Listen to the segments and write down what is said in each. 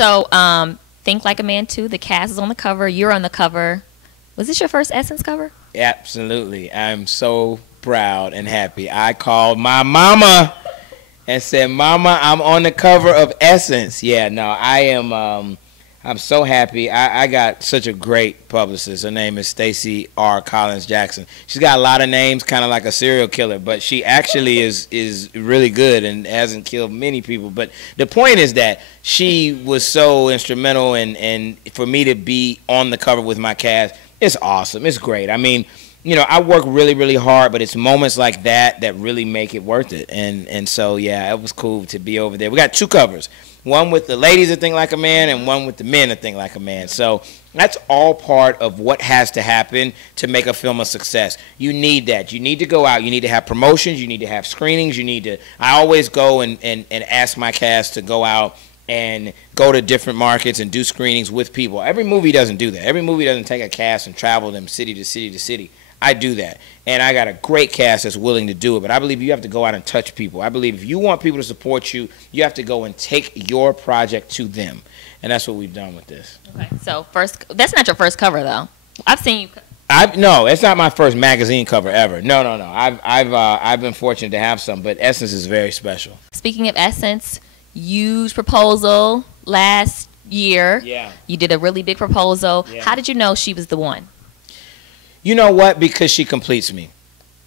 So, Think Like a Man 2, the cast is on the cover. You're on the cover. Was this your first Essence cover? Absolutely. I'm so proud and happy. I called my mama and said, Mama, I'm on the cover of Essence. Yeah, no, I am. I'm so happy. I got such a great publicist. Her name is Stacey R. Collins Jackson. She's got a lot of names, kind of like a serial killer, but she actually is really good and hasn't killed many people. But the point is that she was so instrumental, and for me to be on the cover with my cast, it's awesome. It's great. I mean, you know, I work really, really hard, but it's moments like that that really make it worth it. And so, yeah, it was cool to be over there. We got 2 covers. One with the ladies that think like a man and one with the men that think like a man. So that's all part of what has to happen to make a film a success. You need that. You need to go out. You need to have promotions. You need to have screenings. You need to – I always go and ask my cast to go out and go to different markets and do screenings with people. Every movie doesn't do that. Every movie doesn't take a cast and travel them city to city to city. I do that, and I got a great cast that's willing to do it, but I believe you have to go out and touch people. I believe if you want people to support you, you have to go and take your project to them, and that's what we've done with this. Okay, so that's not your first cover, though. I've seen you. No, it's not my first magazine cover ever. No. I've been fortunate to have some, but Essence is very special. Speaking of Essence, huge proposal last year. Yeah. You did a really big proposal. Yeah. How did you know she was the one? You know what? Because she completes me.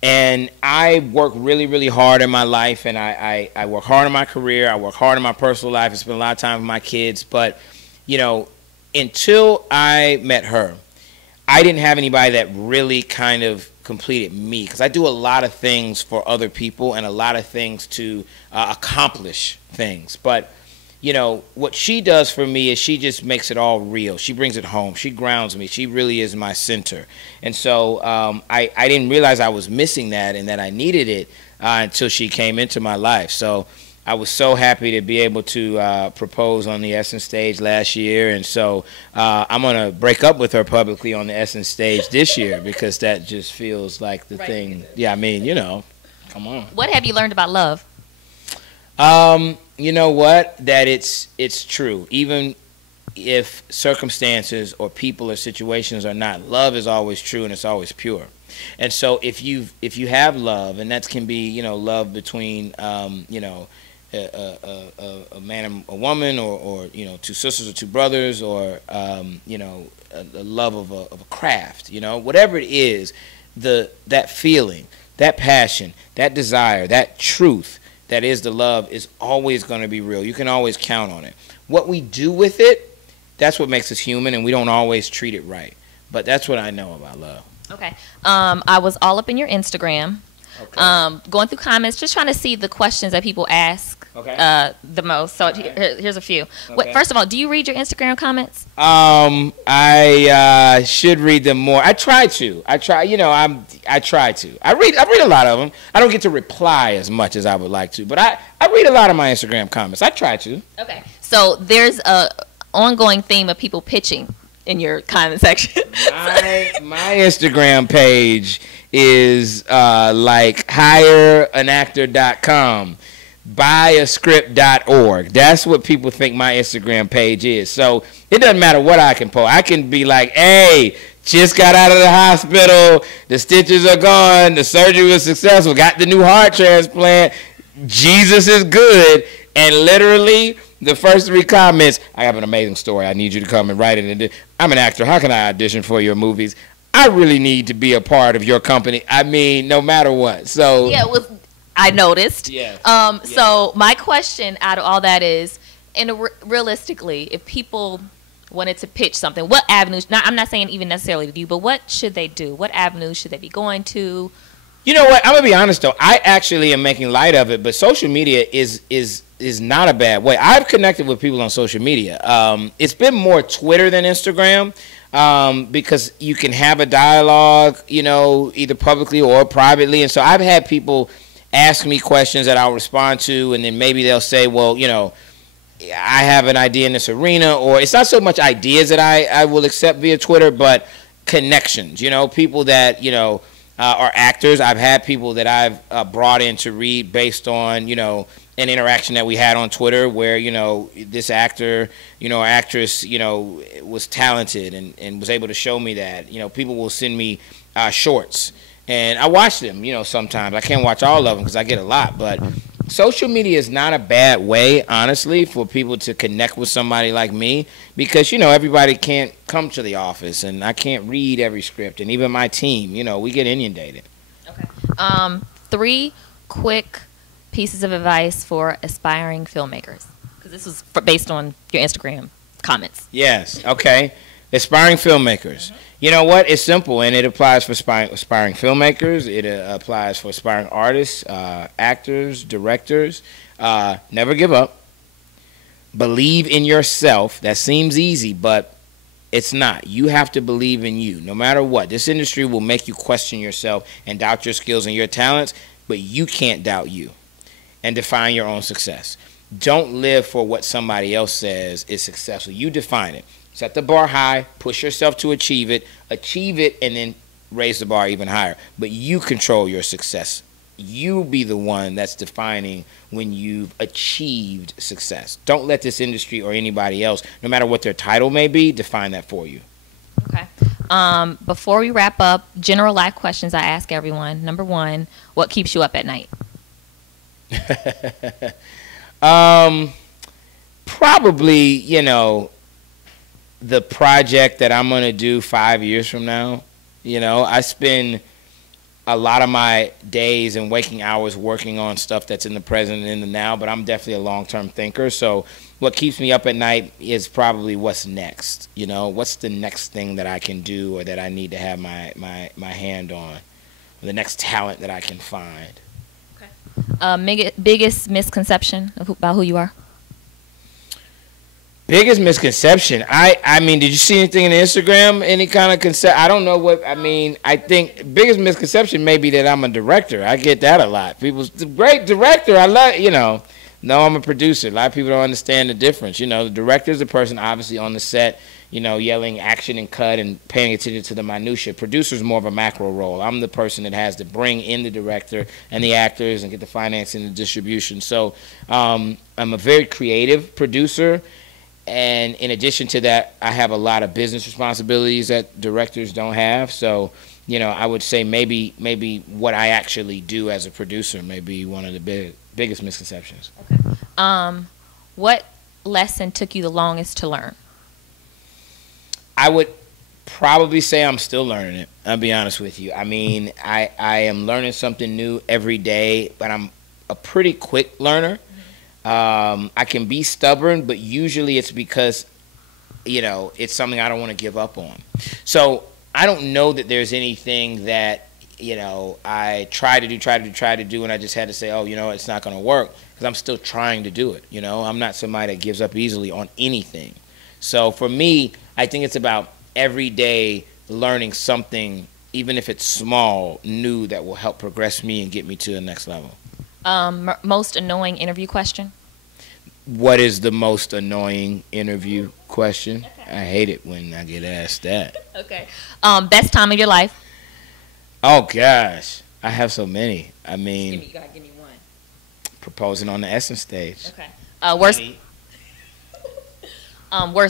And I work really, really hard in my life, and I work hard in my career. I work hard in my personal life. I spend a lot of time with my kids. But, you know, until I met her, I didn't have anybody that really kind of completed me. Because I do a lot of things for other people and a lot of things to accomplish things. But you know, what she does for me is she just makes it all real. She brings it home. She grounds me. She really is my center. And so I didn't realize I was missing that and that I needed it until she came into my life. So I was so happy to be able to propose on the Essence stage last year. And so I'm going to break up with her publicly on the Essence stage this year because that just feels like the thing. Yeah, I mean, you know, come on. What have you learned about love? You know what? That it's true. Even if circumstances or people or situations are not, love is always true and it's always pure. And so if you have love, and that can be, you know, love between you know, a man and a woman, or you know, 2 sisters or 2 brothers, or you know, a love of a craft, you know, whatever it is, that feeling, that passion, that desire, that truth that is the love is always going to be real. You can always count on it. What we do with it, that's what makes us human, and we don't always treat it right. But that's what I know about love. Okay. I was all up in your Instagram, going through comments, just trying to see the questions that people ask the most. So here's a few. Okay. First of all, do you read your Instagram comments? I should read them more. I try to. I try to. I read a lot of them. I don't get to reply as much as I would like to, but I read a lot of my Instagram comments. I try to. Okay. So there's a ongoing theme of people pitching in your comment section. My Instagram page is like hireanactor.com. buyascript.org. That's what people think my Instagram page is. So it doesn't matter what I can post. I can be like, hey, just got out of the hospital, the stitches are gone, the surgery was successful, got the new heart transplant, Jesus is good. And literally the first 3 comments, I have an amazing story, I need you to come and write it. I'm an actor, how can I audition for your movies? I really need to be a part of your company. I mean, no matter what. So yeah, I noticed. Yeah. So my question out of all that is, realistically, if people wanted to pitch something, what avenues, I'm not saying even necessarily to you, but what should they do? What avenues should they be going to? You know what? I'm going to be honest, though. I actually am making light of it, but social media is not a bad way. I've connected with people on social media. It's been more Twitter than Instagram. Because you can have a dialogue, you know, either publicly or privately. And so I've had people ask me questions that I'll respond to, and then maybe they'll say, well, you know, I have an idea in this arena, or it's not so much ideas that I will accept via Twitter, but connections, you know, people that, you know, or actors. I've had people that I've brought in to read based on, you know, an interaction that we had on Twitter where, you know, this actor, you know, or actress, you know, was talented and was able to show me that. You know, people will send me shorts, and I watch them, you know, sometimes. I can't watch all of them because I get a lot, but social media is not a bad way, honestly, for people to connect with somebody like me because, you know, everybody can't come to the office, and I can't read every script, and even my team, you know, we get inundated. Okay. 3 quick pieces of advice for aspiring filmmakers, because this was based on your Instagram comments. Yes. Okay. Aspiring filmmakers. You know what? It's simple, and it applies for aspiring filmmakers. It applies for aspiring artists, actors, directors. Never give up. Believe in yourself. That seems easy, but it's not. You have to believe in you, no matter what. This industry will make you question yourself and doubt your skills and your talents, but you can't doubt you. And define your own success. Don't live for what somebody else says is successful. You define it. Set the bar high, push yourself to achieve it, and then raise the bar even higher. But you control your success. You be the one that's defining when you've achieved success. Don't let this industry or anybody else, no matter what their title may be, define that for you. Okay. Before we wrap up, general life questions I ask everyone. Number 1, what keeps you up at night? Probably, you know, the project that I'm going to do 5 years from now. You know, I spend a lot of my days and waking hours working on stuff that's in the present and in the now, but I'm definitely a long-term thinker. So what keeps me up at night is probably what's next. You know, what's the next thing that I can do or that I need to have my hand on, or the next talent that I can find. Biggest misconception about who you are? Biggest misconception. I mean, did you see anything in Instagram? Any kind of concept? I don't know what. I mean, I think biggest misconception may be that I'm a director. I get that a lot. People's great director. I love, you know. No, I'm a producer. A lot of people don't understand the difference. You know, the director is the person obviously on the set, you know, yelling action and cut and paying attention to the minutia. Producer's more of a macro role. I'm the person that has to bring in the director and the actors and get the financing and the distribution. So I'm a very creative producer. And in addition to that, I have a lot of business responsibilities that directors don't have. So, you know, I would say maybe what I actually do as a producer may be one of the biggest misconceptions. Okay. What lesson took you the longest to learn? I would probably say I'm still learning it. I'll be honest with you. I mean, I am learning something new every day, but I'm a pretty quick learner. I can be stubborn, but usually it's because, you know, it's something I don't want to give up on. So I don't know that there's anything that, you know, I try to do, and I just had to say, oh, you know, it's not going to work, because I'm still trying to do it. You know, I'm not somebody that gives up easily on anything. So for me, I think it's about every day learning something, even if it's small, new, that will help progress me and get me to the next level. Most annoying interview question? What is the most annoying interview question? Okay. I hate it when I get asked that. Okay. Best time of your life? Oh, gosh. I have so many. I mean, you gotta give me one. Proposing on the Essence stage. Okay. Worst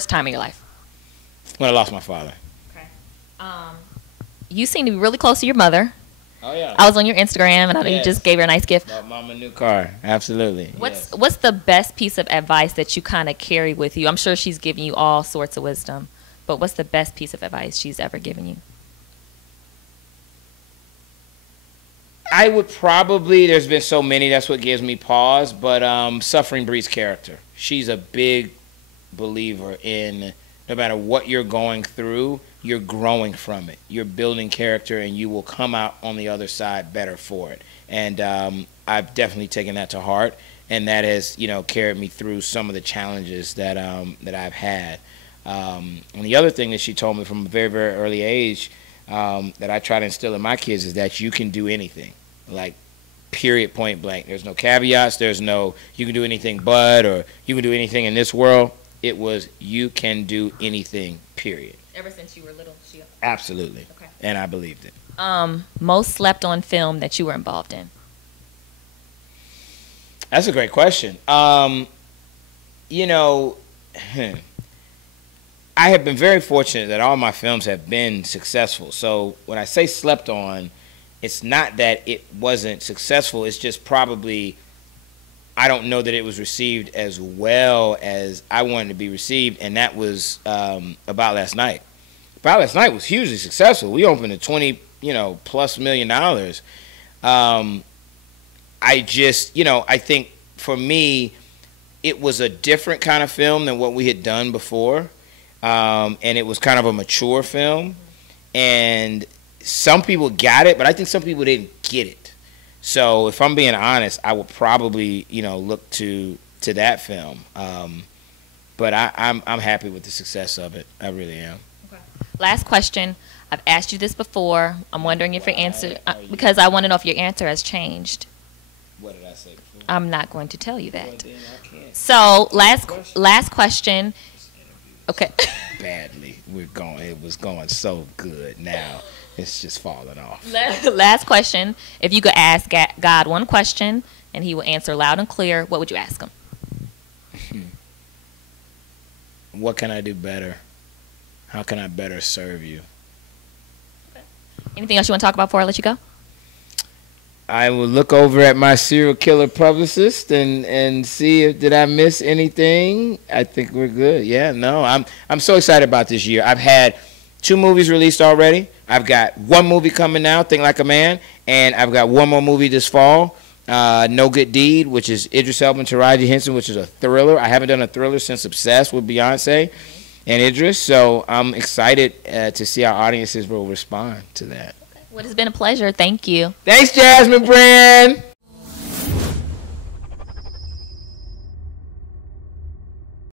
time of your life? When I lost my father. Okay. You seem to be really close to your mother. Oh, yeah. I was on your Instagram, and I know you just gave her a nice gift. Bought Mom a new car. Absolutely. What's the best piece of advice that you kind of carry with you? I'm sure she's given you all sorts of wisdom, but what's the best piece of advice she's ever given you? I would probably, there's been so many, that's what gives me pause, but suffering breeds character. She's a big believer in no matter what you're going through, you're growing from it. You're building character, and you will come out on the other side better for it. And I've definitely taken that to heart, and that has, you know, carried me through some of the challenges that that I've had. And the other thing that she told me from a very, very early age that I try to instill in my kids is that you can do anything, like period, point blank. There's no caveats. There's no you can do anything but, or you can do anything in this world. It was you can do anything, period. Ever since you were little? Absolutely. Okay. And I believed it. Most slept on film that you were involved in. That's a great question. You know, I have been very fortunate that all my films have been successful. So when I say slept on, it's not that it wasn't successful. It's just probably I don't know that it was received as well as I wanted to be received, and that was About Last Night. About Last Night was hugely successful. We opened at $20+ million. I just, I think for me, it was a different kind of film than what we had done before. And it was kind of a mature film. And some people got it, but I think some people didn't get it. So if I'm being honest, I would probably, look to that film. But I'm happy with the success of it. I really am. Okay. Last question. I've asked you this before. I'm wondering if your answer, because I want to know if your answer has changed. What did I say before? I'm not going to tell you that. Well, then I can't. So last question. Okay. Badly. It was going so good. Now it's just falling off. Last question. If you could ask God one question and he will answer loud and clear, what would you ask him? What can I do better? How can I better serve you? Anything else you want to talk about before I let you go? I will look over at my serial killer publicist and see if did I miss anything. I think we're good. Yeah, no, I'm so excited about this year. I've had 2 movies released already. I've got 1 movie coming now, Think Like a Man, and I've got 1 more movie this fall, No Good Deed, which is Idris Elba and Taraji Henson, which is a thriller. I haven't done a thriller since Obsessed with Beyonce and Idris, so I'm excited to see how audiences will respond to that. Well, it's been a pleasure. Thank you. Thanks, Jasmine Brand.